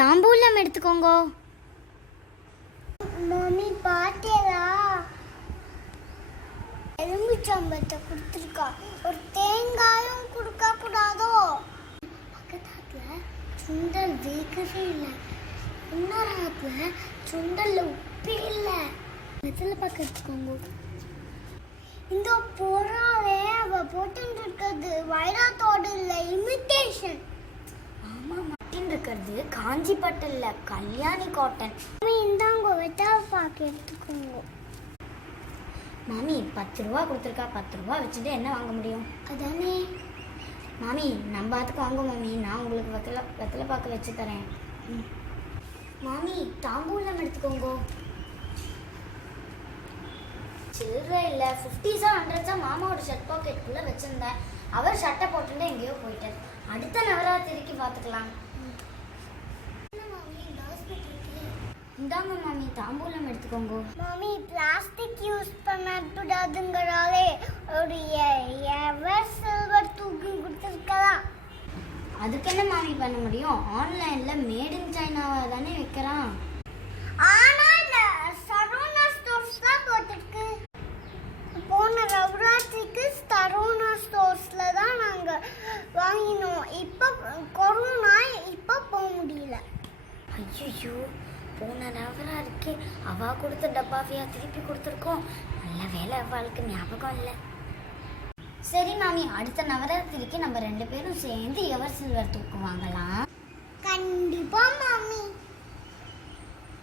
தாம்பூலம் எடுத்துக்கோங்க. மம்மி பாத்தேடா, எலுமிச்சம்பழத்தை கொடுத்துருக்கா. ஒரு தேங்காயும் கொடுக்க கூடாதோ? பக்கத்துல சுண்டல் வேகவே இல்லை. இன்னொரு ஆத்துல சுண்டல்ல உப்பே இல்லை. இதில் பக்கம் எடுத்துக்கோங்க. இந்த பொறாவே அவ போட்டு இருக்கிறது வைரத்தோடு இல்லை, இமிட்டேஷன். ஆமாம், மாட்டின் இருக்கிறது காஞ்சி பட்டு இல்லை, கல்யாணி காட்டன். இந்தாங்க வெட்டாவை பார்க்க எடுத்துக்கோங்க. மாமி 10 ரூபா கொடுத்துருக்கா, 10 ரூபா வச்சுட்டு என்ன வாங்க முடியும்? அதானே மாமி நம்ம அதுக்கு வாங்க மாமி, நான் உங்களுக்கு வெத்தலை பாக்கு வச்சு தரேன். மாமி தாம்பூலம் எடுத்துக்கோங்க. சில்லறை இல்லை, 50s 100s மாமாவோட ஷர்ட் பாக்கெட்டுக்குள்ளே வச்சுருந்தேன். அவர் ஷர்ட்டை போட்டுட்டு எங்கேயோ போயிட்டார். அடுத்த நவராத்திரிக்கு பார்த்துக்கலாம். இந்தாங்க மாமி தாம்பூலம் எடுத்துக்கோங்க. மாமி பிளாஸ்டிக் யூஸ் பண்ணக்கூடாதுங்கிறாலே ஒரு எவர் சில்வர் தூக்கி கொடுத்துருக்கலாம். அதுக்கு என்ன மாமி பண்ண முடியும்? ஆன்லைனில் மேட் இன் சைனாவை தானே வைக்கிறான். ஆனால் சரோனா ஸ்டோர்ஸ் தான் போட்டுருக்கு. போன நவராத்திரிக்கு சரோனா ஸ்டோர்ஸில் தான் நாங்கள் வாங்கினோம். இப்போ கொரோனா, இப்போ போக முடியல. ஐயோ, போன நவராத்திரிக்கு அவள் கொடுத்த டப்பாவையா திருப்பி கொடுத்துருக்கோம். நல்ல வேலை, அவளுக்கு ஞாபகம் இல்லை. சரி மாமி, அடுத்த நவராத்திரிக்கு நம்ம 2 பேரும் சேர்ந்து எவர் சில்வர் தூக்கு வாங்கலாம். கண்டிப்பா மாமி.